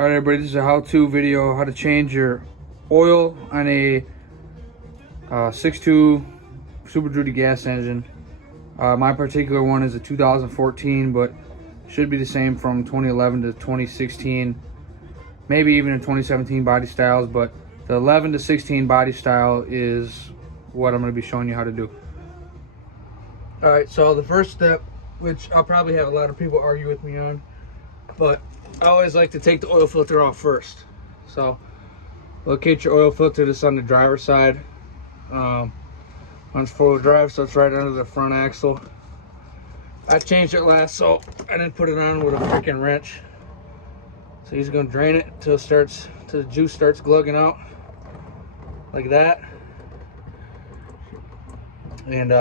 Alright everybody, this is a how-to video how to change your oil on a 6.2 Super Duty gas engine. My particular one is a 2014, but should be the same from 2011 to 2016, maybe even in 2017 body styles, but the 11 to 16 body style is what I'm going to be showing you how to do. Alright, so the first step, which I'll probably have a lot of people argue with me on, but I always like to take the oil filter off first. So locate your oil filter. This on the driver's side. One's four-wheel drive, so it's right under the front axle. I changed it last, so I didn't put it on with a freaking wrench. So he's gonna drain it until the juice starts glugging out like that. And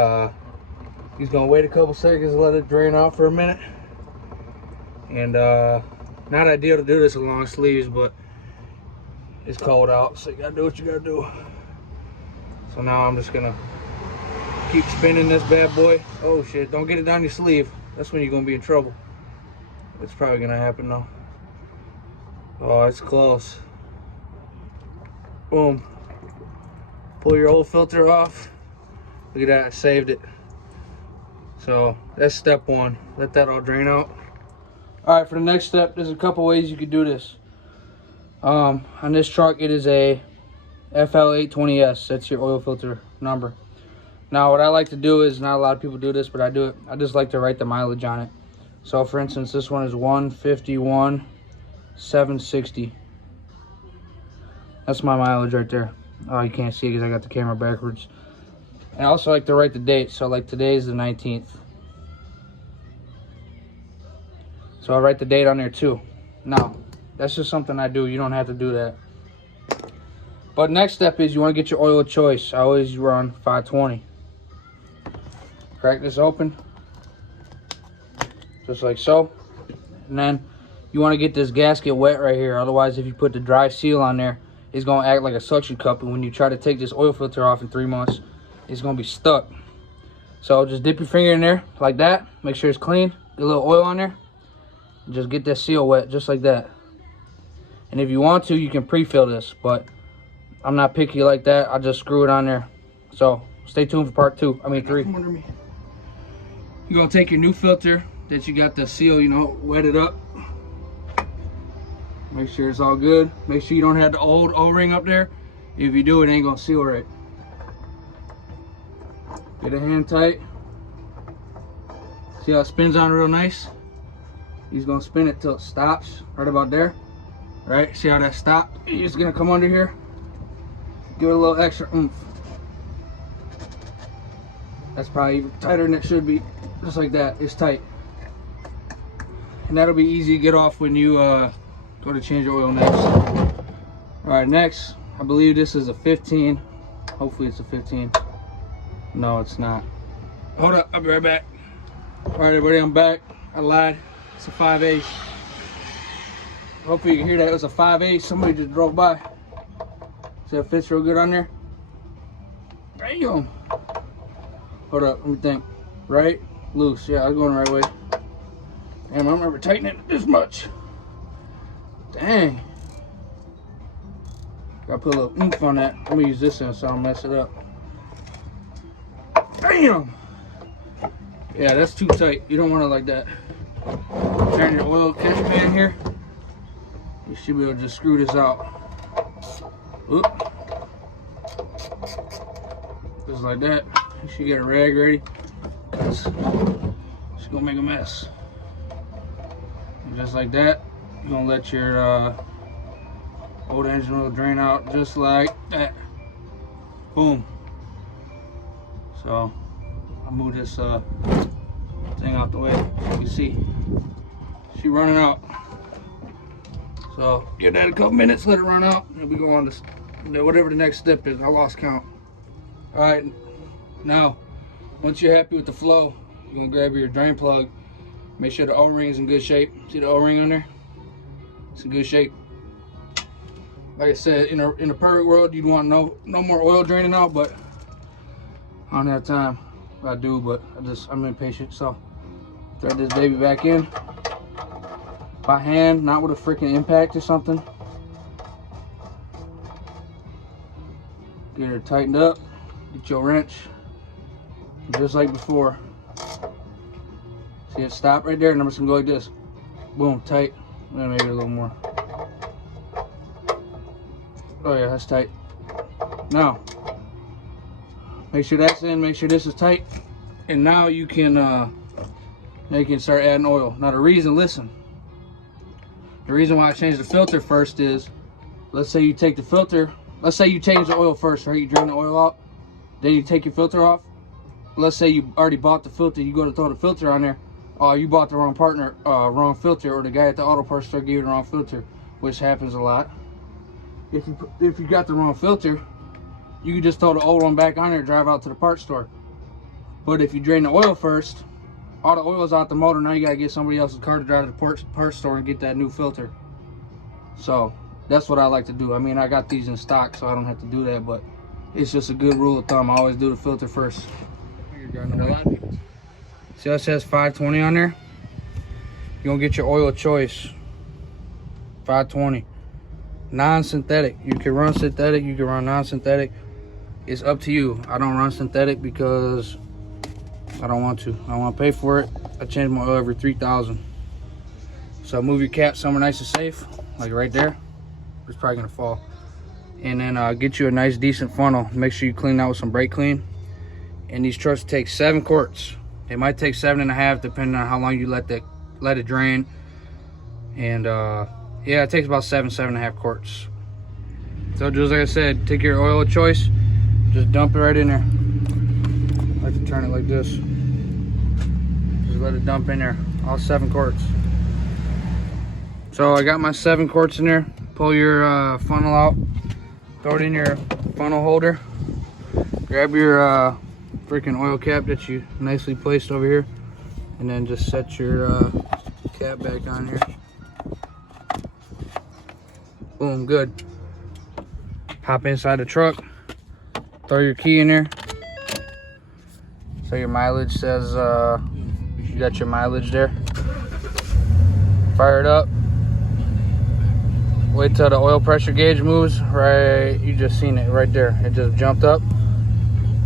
he's gonna wait a couple seconds and let it drain out for a minute. And not ideal to do this with long sleeves, but it's cold out, so you gotta do what you gotta do. So now I'm just gonna keep spinning this bad boy. Oh shit, don't get it down your sleeve. That's when you're gonna be in trouble. It's probably gonna happen though. Oh, it's close. Boom. Pull your old filter off. Look at that, I saved it. So that's step one. Let that all drain out. Alright, for the next step, there's a couple ways you could do this. On this truck, it is a FL820S. That's your oil filter number. Now, what I like to do is, not a lot of people do this, but I do it. I just like to write the mileage on it. So, for instance, this one is 151,760. That's my mileage right there. Oh, you can't see it because I got the camera backwards. And I also like to write the date. So, like today is the 19th. So I write the date on there too. Now, that's just something I do. You don't have to do that. But next step is you want to get your oil of choice. I always run 520. Crack this open. Just like so. And then you want to get this gasket wet right here. Otherwise, if you put the dry seal on there, it's going to act like a suction cup. And when you try to take this oil filter off in 3 months, it's going to be stuck. So just dip your finger in there like that. Make sure it's clean. Get a little oil on there. Just get that seal wet, just like that. And if you want to, you can pre-fill this, but I'm not picky like that. I'll just screw it on there. So stay tuned for part 2. I mean 3. Come under me. You're gonna take your new filter that you got the seal, you know, wet it up. Make sure it's all good. Make sure you don't have the old O-ring up there. If you do, it ain't gonna seal right. Get a hand tight. See how it spins on real nice? He's gonna spin it till it stops right about there. Right? See how that stopped? He's gonna come under here, give it a little extra oomph. That's probably even tighter than it should be. Just like that. It's tight. And that'll be easy to get off when you go to change your oil next. Alright, next, I believe this is a 15. Hopefully it's a 15. No, it's not. Hold up, I'll be right back. Alright everybody, I'm back. I lied. It's a 5/8. Hopefully you can hear that. It was a 5/8. Somebody just drove by. See if it fits real good on there? Bam! Hold up, let me think. Right? Loose. Yeah, I was going the right way. Damn, I remember tightening it this much. Dang. Gotta put a little oomph on that. I'm gonna use this one so I don't mess it up. Bam! Yeah, that's too tight. You don't want it like that. Turn your oil pan here. You should be able to just screw this out. Oop. Just like that. You should get a rag ready, because it's gonna make a mess. And just like that, you're gonna let your old engine oil drain out just like that. Boom. So I'll move this thing out the way. You can see she's running out. So give that a couple minutes, let it run out, and we go on to whatever the next step is. I lost count. All right, now once you're happy with the flow, you're gonna grab your drain plug. Make sure the O-ring is in good shape. See the O-ring on there? It's in good shape. Like I said, in a perfect world, you'd want no more oil draining out, but I don't have time. I do, but I'm impatient. So thread this baby back in. by hand, not with a freaking impact or something. Get her tightened up. Get your wrench. Just like before. See it stop right there, and I'm just gonna go like this. Boom, tight. Then maybe a little more. Oh yeah, that's tight. Now, make sure that's in, make sure this is tight. And now you can start adding oil. Now the reason why I changed the filter first is, let's say you take the filter, let's say you change the oil first, right? You drain the oil out, then you take your filter off. Let's say you already bought the filter, you go to throw the filter on there. You bought the wrong wrong filter, or the guy at the auto parts store gave you the wrong filter, which happens a lot. If you got the wrong filter, you can just throw the old one back on there and drive out to the parts store. But if you drain the oil first, all the oil is out the motor. Now you gotta get somebody else's car to drive to the parts store and get that new filter. So that's what I like to do. I mean, I got these in stock, so I don't have to do that, but it's just a good rule of thumb. I always do the filter first. See how it says 520 on there? You're gonna get your oil of choice. 520. Non-synthetic. You can run synthetic, you can run non-synthetic. It's up to you. I don't run synthetic because I don't want to. I don't want to pay for it. I change my oil every 3,000. So move your cap somewhere nice and safe, like right there. It's probably gonna fall. And then get you a nice decent funnel. Make sure you clean that with some brake clean. And these trucks take 7 quarts. They might take 7.5 depending on how long you let it drain. And yeah, it takes about 7.5 quarts. So just like I said, take your oil of choice, just dump it right in there. I like to turn it like this. Just let it dump in there, all 7 quarts. So I got my 7 quarts in there. Pull your funnel out, throw it in your funnel holder. Grab your freaking oil cap that you nicely placed over here, and then just set your cap back on here. Boom, good. Hop inside the truck, throw your key in there. So your mileage says, you got your mileage there. Fire it up. Wait till the oil pressure gauge moves, right, you just seen it right there. It just jumped up.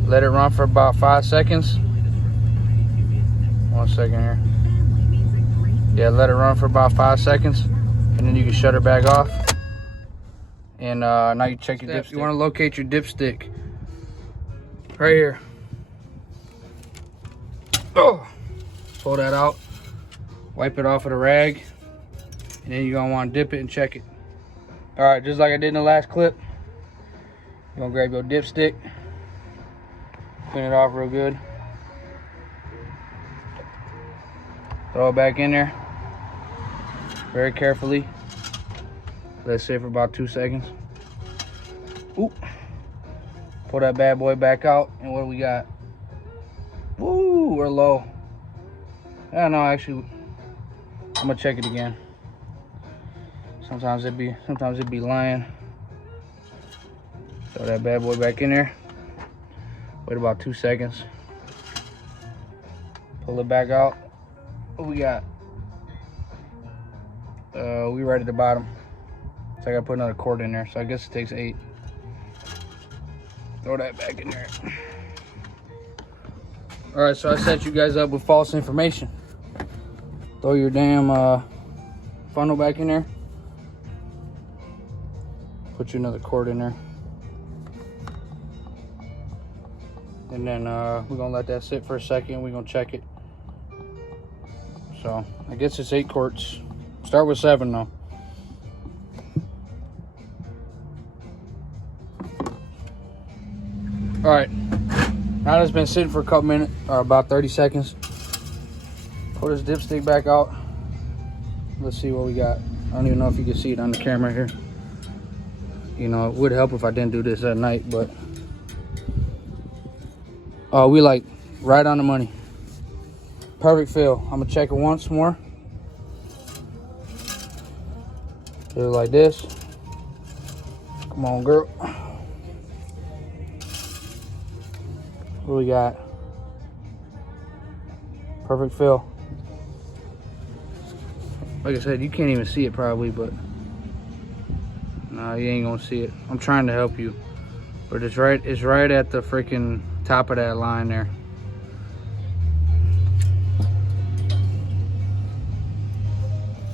Let it run for about 5 seconds. 1 second here. Yeah, let it run for about 5 seconds, and then you can shut her back off. And now you check your dipstick. You want to locate your dipstick right here. Oh, pull that out, wipe it off with a rag, and then you're gonna want to dip it and check it. All right, just like I did in the last clip, you're gonna grab your dipstick, clean it off real good, throw it back in there very carefully. Let it sit for about 2 seconds. Oop. Pull that bad boy back out, and what do we got? Woo, we're low. I don't know, actually, I'm gonna check it again. Sometimes it be lying. Throw that bad boy back in there. Wait about 2 seconds. Pull it back out. What we got? We right at the bottom. So I gotta put another quart in there. So I guess it takes 8. Throw that back in there. All right, so I set you guys up with false information. Throw your damn funnel back in there. Put you another quart in there. And then we're gonna let that sit for a second. We're gonna check it. So I guess it's 8 quarts. Start with 7 though. All right, now that it's been sitting for a couple minutes, or about 30 seconds, pull this dipstick back out. Let's see what we got. I don't even know if you can see it on the camera here. You know, it would help if I didn't do this at night, but we like right on the money. Perfect fill. I'm gonna check it once more. Do it like this. Come on, girl. What we got? Perfect fill. Like I said, you can't even see it probably, but no, you ain't gonna see it. I'm trying to help you, but it's right at the freaking top of that line there.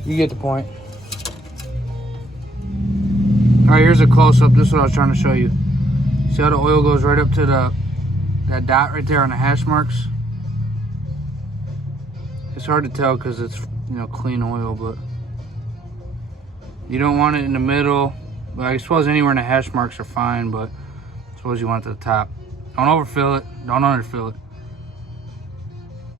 You get the point. All right, here's a close-up. This is what I was trying to show you. See how the oil goes right up to that dot right there on the hash marks? It's hard to tell because it's, you know, clean oil, but you don't want it in the middle. But I suppose anywhere in the hash marks are fine, but I suppose you want it at the top. Don't overfill it. Don't underfill it.